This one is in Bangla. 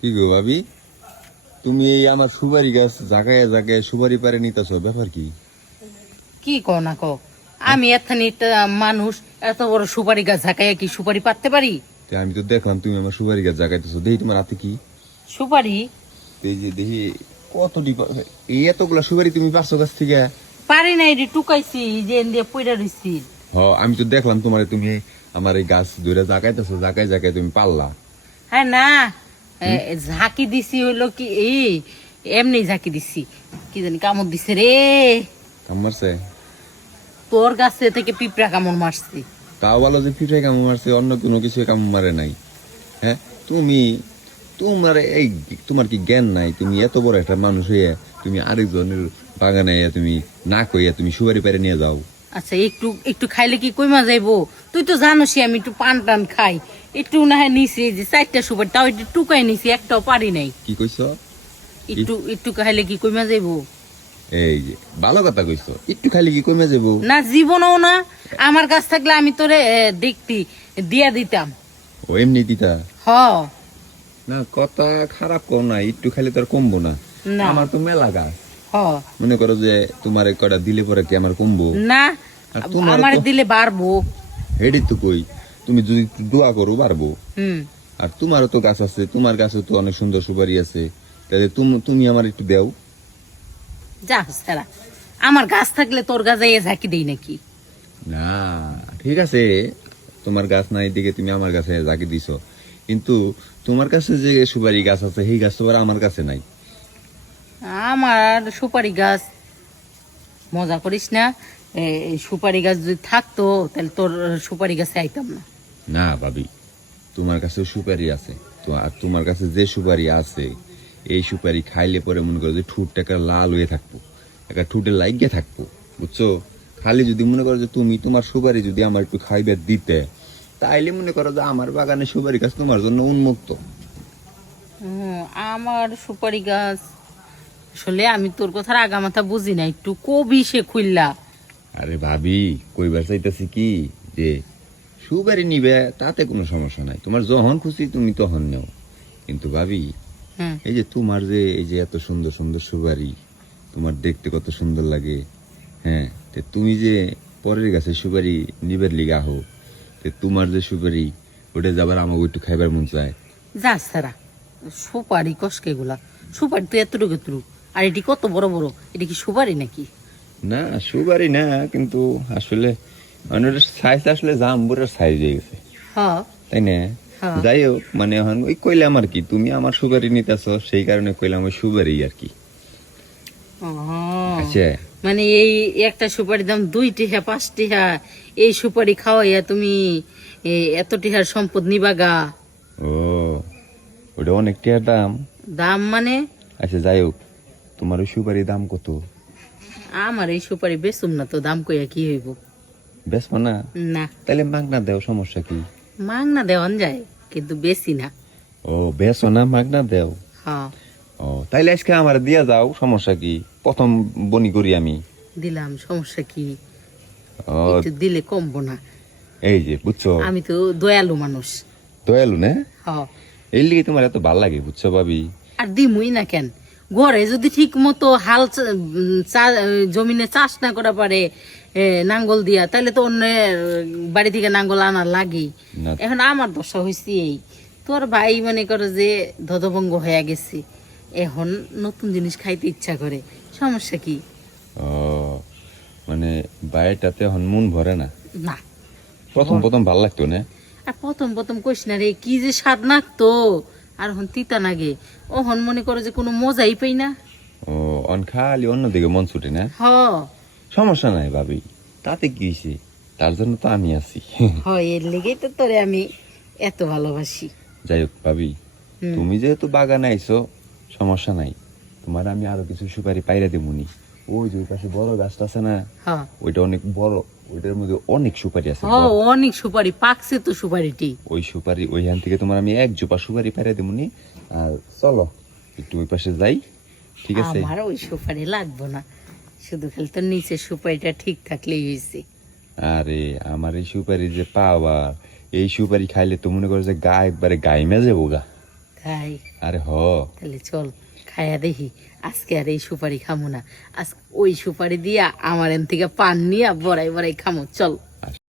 কি গো ভাবি, তুমি এই আমার সুপারি গাছ জাগায় জাগায় সুপারি পারে নিতেছ, ব্যাপার কি? কি কও না কও, আমি এখানে মানুষ এত বড় সুপারি গাছ ঝাঁকাইয়া কি সুপারি পাততে পারি? তে আমি তো দেখলাম তুমি আমার সুপারি গাছ জাগাইতেছো, দেখি তোমার হাতে কি। সুপারি এই যে দেখি কতটি এই এতগুলা সুপারি তুমি পাঁচশো গাছ থেকে। পারি না, এটি টুকাইছি যে দিয়ে পইরা রইছি। আমি তো দেখলাম তোমার, তুমি আমার এই গাছ ধরে জাগাইতেছো, জাগায় জাগায় তুমি পারলা। হ্যাঁ না, ঝাঁকি দিছি হইলো কি এই এমনি ঝাঁকি দিছি, কি জানি কামড় দিছে রে। কামড়ছে? তোর গাছে থেকে পিঁপড়া কামড় মারছি। তাও বলো যে পিঠে কামড় মারছে, অন্য কোনো কিছু কামড় মারে নাই। হ্যাঁ তুমি, তোমার এই তোমার কি জ্ঞান নাই? তুমি এত বড় একটা মানুষ হইয়া তুমি আরেকজনের বাগানে তুমি না কইয়া তুমি সুপারি পেরে নিয়ে যাও। আচ্ছা, একটু একটু খাইলে কি কইমা যাইবো? তুই তো জানোসই আমি একটু পান টান খাই। একটু না হয় নিছি যে 4টা সুপারি, তাও একটু টুকাই নিছি, একটাও পারি নাই। কি কইছো? একটু একটু খাইলে কি কইমা যাইবো? এই যে ভালো কথা কইছো, একটু খালি কি কমে যাবো? না, জীবনও না। আমার কাছ থাকলে আমি তোরে দেখতি দিয়া দিতাম। ও এমনি দিতা? হ না, কথা খারাপ কর না, একটু খালি তো আর কমবো না। না। আমার তো মেলা গাছ, হ মনে করো যে তোমার কয়টা দিলে পরে কি আমার কমবো? না, আর তোমার আমার তো দিলে বাড়বো। হেডি তো কই, তুমি যদি একটু দোয়া করো পারবো। হুম। আর তোমারও তো গাছ আছে, তোমার গাছে তো অনেক সুন্দর সুপারি আছে, তাহলে তুমি আমার একটু দাও। যা সারা, আমার গাছ থাকলে তোর গাছে ঝাঁকি দেই নাকি? না ঠিক আছে, তোমার গাছ নাই দিকে তুমি আমার কাছে জাকি দিছো, কিন্তু তোমার কাছে যে সুপারি গাছ আছে সেই গাছ তো আর আমার কাছে নাই। আমার সুপারি গাছ, মজা করিস না। এই সুপারি গাছ যদি থাকতো তাহলে তোর সুপারি গাছে আইতাম না। না ভাবি, তোমার কাছে সুপারি আছে তো, আর তোমার কাছে যে সুপারি আছে এই সুপারি খাইলে পরে মনে করো যে ঠুটটা একটা লাল হয়ে থাকবো, একটা ঠুটে লাগিয়ে থাকবো, বুঝছো? খালি যদি মনে করো যে তুমি তোমার সুপারি যদি আমার একটু খাইবে দিতে, তাইলে মনে করো যে আমার বাগানে সুপারি গাছ তোমার জন্য উন্মুক্ত। আমার সুপারি গাছ আসলে আমি তোর কথার আগামাথা বুঝি না, একটু কবি সে খুললা। আরে ভাবি, কইবার চাইতেছি কি যে সুপারি নিবে তাতে কোনো সমস্যা নাই, তোমার যখন খুশি তুমি তখন নেও, কিন্তু ভাবি হ্যাঁ, এই যে তোমার যে এই যে এত সুন্দর সুন্দর সুপারি, তোমার দেখতে কত সুন্দর লাগে। হ্যাঁ, তুমি যে পরের গাছে সুপারি নিবের লিগা আহো, তোমার যে সুপারি ওটা যাবার আমাকে একটু খাইবার মন চায়। যা সারা, সুপারি কষকে গুলা, সুপারি তো এতটুকু এতটুকু, আর এটি কত বড় বড়, এটা কি সুপারি নাকি? না সুপারি না, কিন্তু আসলে মানে ওটার সাইজ আসলে জাম্বুরের সাইজ হয়ে গেছে, হ্যাঁ তাই না? হ্যাঁ। যাই হোক, মানে এখন ওই কইলাম আর কি, তুমি আমার সুপারি নিতেছ সেই কারণে কইলাম ওই সুপারি আর কি। ও, আচ্ছা, মানে এই একটা সুপারি দাম 2 টিহা 5 টিহা, এই সুপারি খাওয়াইয়া তুমি এত টিহার সম্পদ নিবাগা? ও ওটা অনেক টাকার দাম। দাম মানে? আচ্ছা যাই হোক, তোমার ওই সুপারির দাম কত? আমার এই সুপারি বেচুম না তো, দাম কইয়া কি হইব? বেচবো না? না, তাহলে মাগনা দেও, সমস্যা কি? মাগনা দেওয়ান যায় কিন্তু বেশি না। ও বেচো না, মাগনা দেও? হ্যাঁ, ও তাইলে আজকে আমার দিয়া যাও, সমস্যা কি? প্রথম বনি করি আমি। দিলাম, সমস্যা কি? ও একটু দিলে কমবো না? এই যে বুঝছো, আমি তো দয়ালু মানুষ। দয়ালু না? হ্যাঁ, এই লিগে তোমার এত ভাল লাগে, বুঝছো ভাবি? আর দিমুই না কেন? ঘরে যদি ঠিক মতো হাল জমিনে চাষ না করা পারে নাঙ্গল দিয়া, তাহলে তো অন্য বাড়ি থেকে নাঙ্গল আনার লাগেই। না। এখন আমার দশা হয়েছে এই, তোর ভাই মনে করে যে ধদভঙ্গ হয়ে গেছে, এখন নতুন জিনিস খাইতে ইচ্ছা করে, সমস্যা কি? ও মানে বাইরেটাতে এখন মন ভরে না? না, প্রথম প্রথম ভাল লাগতো না? আর প্রথম প্রথম কইস না রে, কি যে স্বাদ নাকতো, আর হন তিতা নাগে। ওহন মনে করে যে কোনো মজাই পাই না। ও অন খালি অন্যদিকে মন ছুটে না? হ সমস্যা নাই ভাবি, তাতে কি হয়েছে, তার জন্য তো আমি আছি। হয়, এর লেগেই তো তোরে আমি এত ভালোবাসি। যাই হোক ভাবি, হুম। তুমি যেহেতু বাগানে আইছো সমস্যা নাই, তোমার আমি আরো কিছু সুপারি পাইরা দেবনি। ওই যে ওই পাশে বড় গাছটা আছে না, হ্যাঁ, ওইটা অনেক বড়, ওইটার মধ্যে অনেক সুপারি আছে। অনেক সুপারি পাকছে তো, সুপারিটি। ওই সুপারি ওইখান থেকে তোমার আমি এক জোপা সুপারি পাইরা দেবনি। আর চলো একটু ওই পাশে যাই, ঠিক আছে? আমার ওই সুপারি লাগবো না, শুধু খালি তোর নিচে সুপারিটা ঠিক থাকলেই হয়েছে। আরে আমার এই সুপারি যে পাওয়ার, এই সুপারি খাইলে তো মনে করো যে গা একবারে গাইমে যাবো গা। তাই আরে হ তাহলে চল খায়া দেখি আজকে আর এই সুপারি খামো না, আজ ওই সুপারি দিয়া আমার এন থেকে পান নিয়া বড়াই বড়াই খামো, চল।